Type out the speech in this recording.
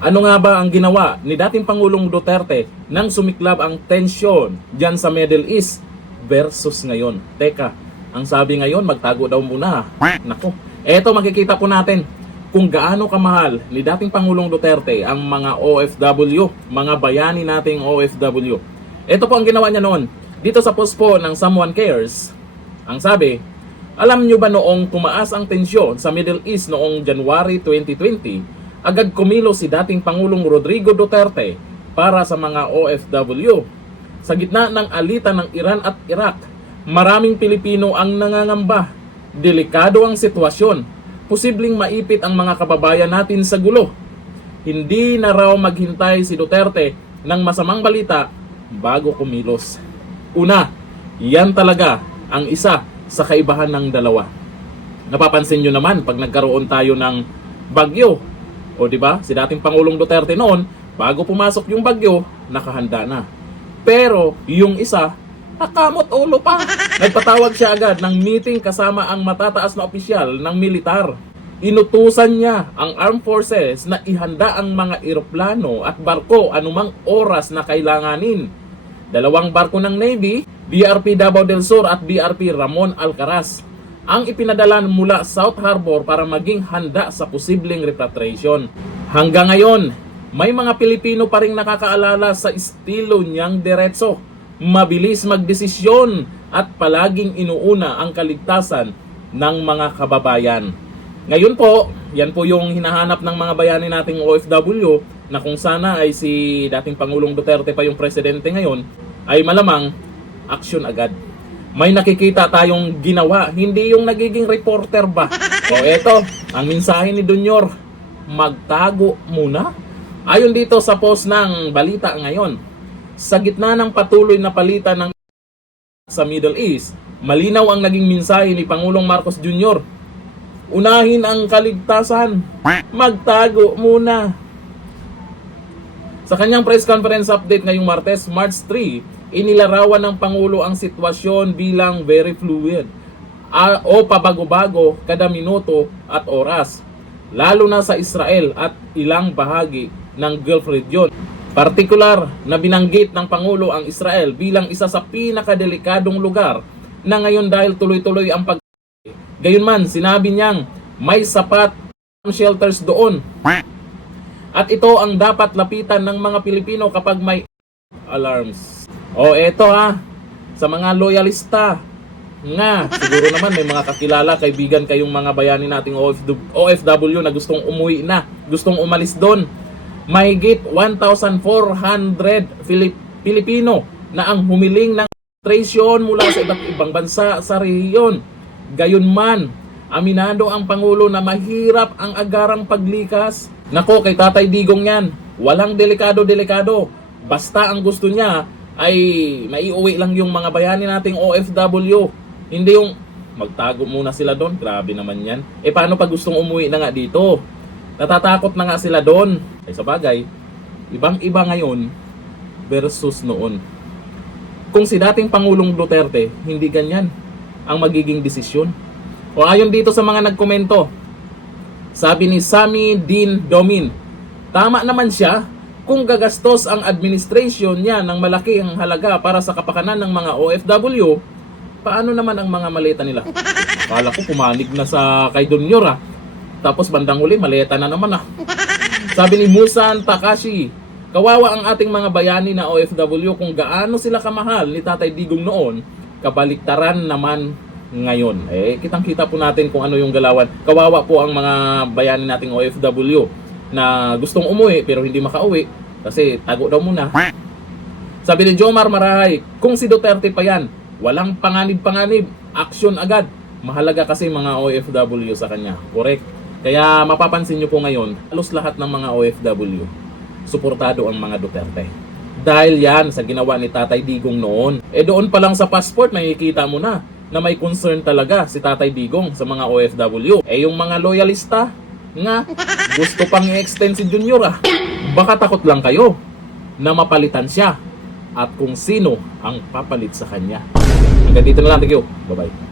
Ano nga ba ang ginawa ni dating Pangulong Duterte nang sumiklab ang tensyon dyan sa Middle East versus ngayon? Teka, ang sabi ngayon, magtago daw muna. Nako, eto makikita po natin kung gaano kamahal ni dating Pangulong Duterte ang mga OFW, mga bayani nating OFW. Ito po ang ginawa niya noon. Dito sa post po ng Someone Cares, ang sabi, alam nyo ba noong tumaas ang tensyon sa Middle East noong January 2020, agad kumilos si dating Pangulong Rodrigo Duterte para sa mga OFW. Sa gitna ng alitan ng Iran at Iraq, maraming Pilipino ang nangangamba. Delikado ang sitwasyon. Posibleng maipit ang mga kababayan natin sa gulo. Hindi na raw maghintay si Duterte ng masamang balita bago kumilos. Una, yan talaga ang isa sa kaibahan ng dalawa. Napapansin nyo naman pag nagkaroon tayo ng bagyo. O di ba? Si dating Pangulong Duterte noon, bago pumasok yung bagyo, nakahanda na. Pero yung isa, nakamot ulo pa. Nagpatawag siya agad ng meeting kasama ang matataas na opisyal ng militar. Inutusan niya ang armed forces na ihanda ang mga eroplano at barko anumang oras na kailanganin. Dalawang barko ng Navy, BRP Davao del Sur at BRP Ramon Alcaraz, ang ipinadala mula South Harbor para maging handa sa posibleng repatriation. Hanggang ngayon, may mga Pilipino pa ring nakakaalala sa estilo niyang diretso, mabilis magdesisyon at palaging inuuna ang kaligtasan ng mga kababayan. Ngayon po, yan po yung hinahanap ng mga bayani nating OFW na kung sana ay si dating Pangulong Duterte pa yung presidente ngayon, ay malamang aksyon agad. May nakikita tayong ginawa, hindi yung nagiging reporter ba? O eto, ang mensahe ni Dunyor, magtago muna. Ayon dito sa post ng balita ngayon, sa gitna ng patuloy na palitan ng sa Middle East, malinaw ang naging mensahe ni Pangulong Marcos Jr. Unahin ang kaligtasan, magtago muna. Sa kanyang press conference update ngayong Martes, March 3, inilarawan ng Pangulo ang sitwasyon bilang very fluid o pabago-bago kada minuto at oras, lalo na sa Israel at ilang bahagi ng Gulf region. Partikular na binanggit ng Pangulo ang Israel bilang isa sa pinakadelikadong lugar na ngayon dahil tuloy-tuloy ang Gayunman, sinabi niyang may sapat shelters doon. At ito ang dapat lapitan ng mga Pilipino kapag may alarms. O eto sa mga loyalista nga, siguro naman may mga kakilala, kaibigan kayong mga bayani nating OFW na gustong umuwi na, gustong umalis doon. Mahigit 1,400 Pilipino na ang humiling ng registration mula sa iba't ibang bansa sa rehiyon. Gayunman, aminado ang Pangulo na mahirap ang agarang paglikas. Nako, kay Tatay Digong yan, walang delikado-delikado. Basta ang gusto niya ay maiuwi lang yung mga bayani nating OFW. Hindi yung magtago muna sila doon. Grabe naman yan. Paano pag gustong umuwi na nga dito? Natatakot na nga sila doon. Sa bagay, ibang-iba ngayon versus noon. Kung si dating Pangulong Duterte, hindi ganyan ang magiging desisyon. O ayon dito sa mga nagkomento, sabi ni Sammy Dean Domin, tama naman siya kung gagastos ang administration niya ng malaki ang halaga para sa kapakanan ng mga OFW, paano naman ang mga maleta nila? Akala ko pumanig na sa kay Dunyor tapos bandang huli maleta na naman Sabi ni Musan Takashi, kawawa ang ating mga bayani na OFW kung gaano sila kamahal ni Tatay Digong noon, kabaliktaran naman ngayon. Kitang-kita po natin kung ano yung galawan. Kawawa po ang mga bayani nating OFW na gustong umuwi pero hindi makauwi kasi tago daw muna. Sabi ni Jomar Marahay, kung si Duterte pa yan, walang panganib-panganib, aksyon agad. Mahalaga kasi mga OFW sa kanya. Correct. Kaya mapapansin nyo po ngayon, halos lahat ng mga OFW, suportado ang mga Duterte. Dahil yan sa ginawa ni Tatay Digong noon. Doon pa lang sa passport, makikita mo na may concern talaga si Tatay Digong sa mga OFW. Yung mga loyalista nga, gusto pang i-extend si Junior Baka takot lang kayo na mapalitan siya at kung sino ang papalit sa kanya. Hanggang dito na lang. Thank you. Bye-bye.